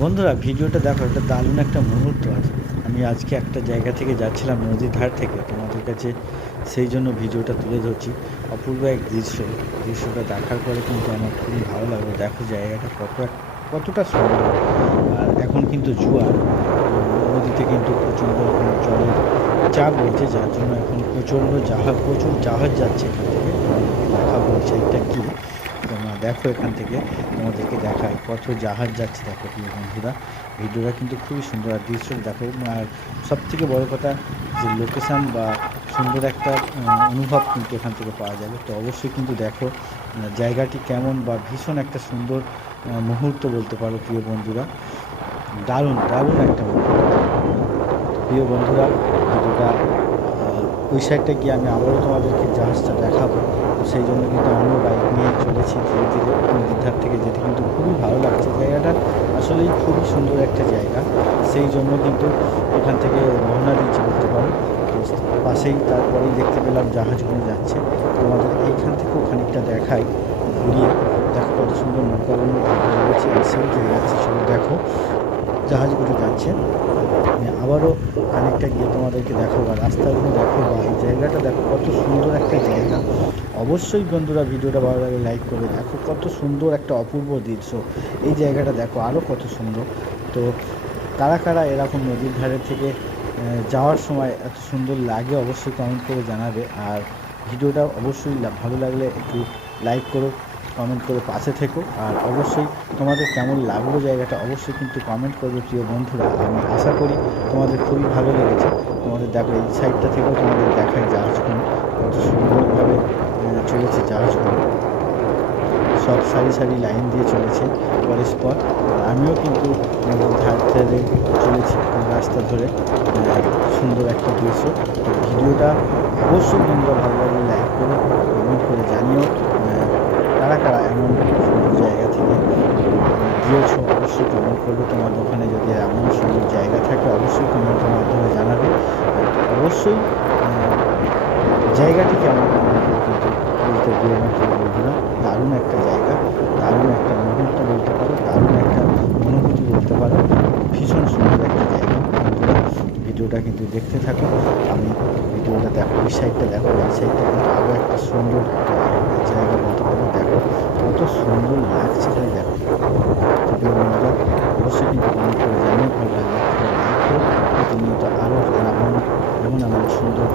বন্ধুরা ভিডিওটা দেখো, এটা দারুণ একটা মুহূর্ত আছে। আমি আজকে একটা জায়গা থেকে যাচ্ছিলাম নদীর ধার থেকে তোমাদের কাছে, সেই জন্য ভিডিওটা তুলে ধরছি। অপূর্ব এক দৃশ্যটা দেখার পরে কিন্তু আমার খুবই ভালো লাগলো। দেখো জায়গাটা কতটা সুন্দর। আর এখন কিন্তু জোয়ার, নদীতে কিন্তু প্রচণ্ড রকম জলের চাপ রয়েছে, যার জন্য এখন প্রচুর জাহাজ যাচ্ছে এখান থেকে। তোমাদেরকে দেখাবো সেইটা কি, তোমরা দেখো এখান থেকে, তোমাদেরকে দেখায় কত জাহাজ যাচ্ছে। দেখো প্রিয় বন্ধুরা, ভিডিওটা কিন্তু খুবই সুন্দর। আর দৃশ্যটা দেখো। আর সব থেকে বড় কথা, যে লোকেশান বা সুন্দর একটা অনুভব কিন্তু এখান থেকে পাওয়া যাবে। তো অবশ্যই কিন্তু দেখো জায়গাটি কেমন, বা ভীষণ একটা সুন্দর মুহূর্ত বলতে পারো প্রিয় বন্ধুরা। দারুণ দারুণ একটা মুহূর্ত। তো প্রিয় বন্ধুরা, ভিডিওটা ওই সাইডটা গিয়ে আমি আবারও তোমাদেরকে জাহাজটা দেখাবো। তো সেই জন্য কিন্তু আমিও বাইক নিয়ে চলেছি ধীরে ধীরে নদীর ধার থেকে যেতে। কিন্তু খুবই ভালো লাগছে জায়গাটা, আসলেই খুবই সুন্দর একটা জায়গা। সেই জন্য কিন্তু এখান থেকে রওনা দিয়েছি বলতে পারো। তো পাশেই তারপরেই দেখতে পেলাম জাহাজগুলো যাচ্ছে। তোমাদের এইখান থেকেও খানিকটা দেখাই ঘুরিয়ে। দেখো কত সুন্দর নৌকাগুলো রয়েছে, এসেও দিয়ে যাচ্ছে। শুধু দেখো জাহাজগুলো যাচ্ছে। আমি আবারও খানিকটা গিয়ে তোমাদেরকে দেখো, বা রাস্তাগুলো দেখো, বা এই জায়গাটা দেখো কত সুন্দর একটা জায়গা। অবশ্যই বন্ধুরা ভিডিওটা ভালো লাগে লাইক করে। দেখো কত সুন্দর একটা অপূর্ব দৃশ্য। এই জায়গাটা দেখো আরও কত সুন্দর। তো কারা কারা এরকম নদীর ধারে থেকে যাওয়ার সময় এত সুন্দর লাগে, অবশ্যই কমেন্ট করে জানাবে। আর ভিডিওটা অবশ্যই ভালো লাগলে একটু লাইক করো, কমেন্ট করে পাশে থেকো। আর অবশ্যই তোমাদের কেমন লাগলো জায়গাটা অবশ্যই কিন্তু কমেন্ট করবে প্রিয় বন্ধুরা। আমি আশা করি তোমাদের খুবই ভালো লেগেছে। তোমাদের দেখো এই সাইডটা থেকেও তোমাদের দেখায় জাহাজগুলো কত সুন্দরভাবে চলেছে জাহাজগুলো। সব সারি সারি লাইন দিয়ে চলেছে পরস্পর। আমিও কিন্তু নদীর ধার ধারে চলেছি রাস্তা ধরে। সুন্দর একটা দৃশ্য। তো ভিডিওটা অবশ্যই বন্ধুরা ভালো লাগলে লাইক করো, কমেন্ট করে জানিও কারা কারা এমন সুন্দর জায়গা থেকে গিয়েছো। অবশ্যই কমেন্ট করবে। তোমাদের ওখানে যদি এমন সুন্দর জায়গা থাকে অবশ্যই কমেন্টের মাধ্যমে জানাবে। অবশ্যই জায়গাটি কেমন কিন্তু বলতে গিয়ে না প্রিয় বন্ধুরা। দারুণ একটা জায়গা, দারুণ একটা মুহূর্ত বলতে পারো, দারুণ একটা অনুভূতি বলতে পারো। ভীষণ সুন্দর একটা জায়গা বন্ধুরা। ভিডিওটা কিন্তু দেখতে থাকো। আমি ভিডিওটা দেখো, ওই সাইডটা দেখো, এই সাইডটা কিন্তু আরও একটা সুন্দর জায়গা বলতে পারো। দেখো কত সুন্দর লাগছে তাই দেখো। তো প্রিয় বন্ধুরা, অবশ্যই কিন্তু কমেন্ট করে জানিয়ে ভালো লাগলে একটা লাইক করো। প্রতিনিয়ত আরও এমন এমন এমন সুন্দর